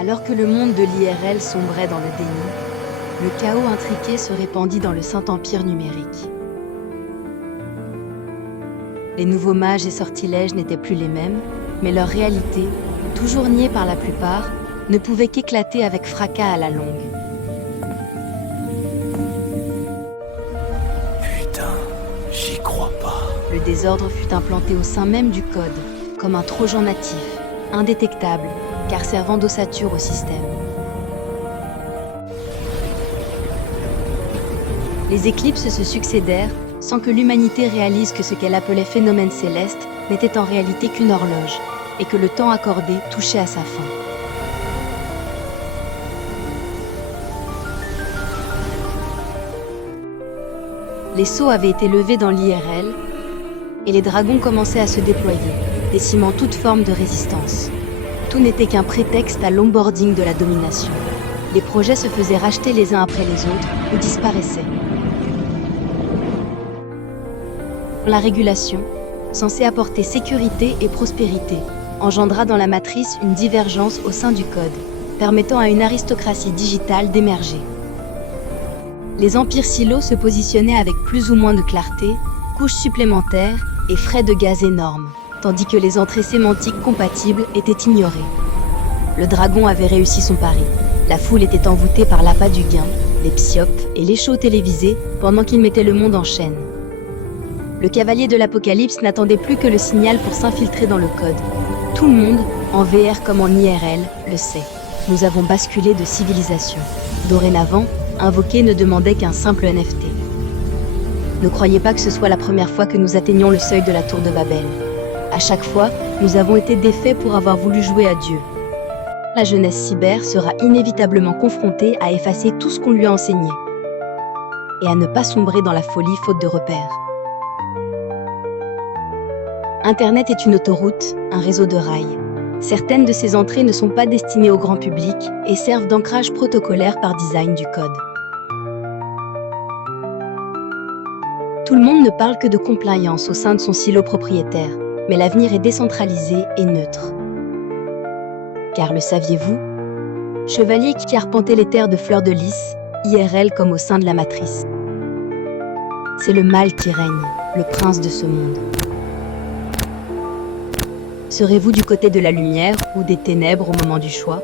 Alors que le monde de l'IRL sombrait dans le déni, le chaos intriqué se répandit dans le Saint-Empire numérique. Les nouveaux mages et sortilèges n'étaient plus les mêmes, mais leur réalité, toujours niée par la plupart, ne pouvait qu'éclater avec fracas à la longue. Putain, j'y crois pas. Le désordre fut implanté au sein même du code, comme un trojan natif, indétectable, car servant d'ossature au système. Les éclipses se succédèrent sans que l'humanité réalise que ce qu'elle appelait phénomène céleste n'était en réalité qu'une horloge, et que le temps accordé touchait à sa fin. Les sceaux avaient été levés dans l'IRL, et les dragons commençaient à se déployer, décimant toute forme de résistance. Tout n'était qu'un prétexte à l'onboarding de la domination. Les projets se faisaient racheter les uns après les autres ou disparaissaient. La régulation, censée apporter sécurité et prospérité, engendra dans la matrice une divergence au sein du code, permettant à une aristocratie digitale d'émerger. Les empires silos se positionnaient avec plus ou moins de clarté, couches supplémentaires et frais de gaz énormes, tandis que les entrées sémantiques compatibles étaient ignorées. Le dragon avait réussi son pari. La foule était envoûtée par l'appât du gain, les psiopes et les shows télévisés pendant qu'il mettait le monde en chaîne. Le cavalier de l'Apocalypse n'attendait plus que le signal pour s'infiltrer dans le code. Tout le monde, en VR comme en IRL, le sait. Nous avons basculé de civilisation. Dorénavant, invoquer ne demandait qu'un simple NFT. Ne croyez pas que ce soit la première fois que nous atteignions le seuil de la tour de Babel. À chaque fois, nous avons été défaits pour avoir voulu jouer à Dieu. La jeunesse cyber sera inévitablement confrontée à effacer tout ce qu'on lui a enseigné et à ne pas sombrer dans la folie faute de repères. Internet est une autoroute, un réseau de rails. Certaines de ces entrées ne sont pas destinées au grand public et servent d'ancrage protocolaire par design du code. Tout le monde ne parle que de compliance au sein de son silo propriétaire, mais l'avenir est décentralisé et neutre. Car le saviez-vous? Chevalier qui arpentait les terres de Fleur de Lys, IRL comme au sein de la matrice. C'est le mal qui règne, le prince de ce monde. Serez-vous du côté de la lumière ou des ténèbres au moment du choix?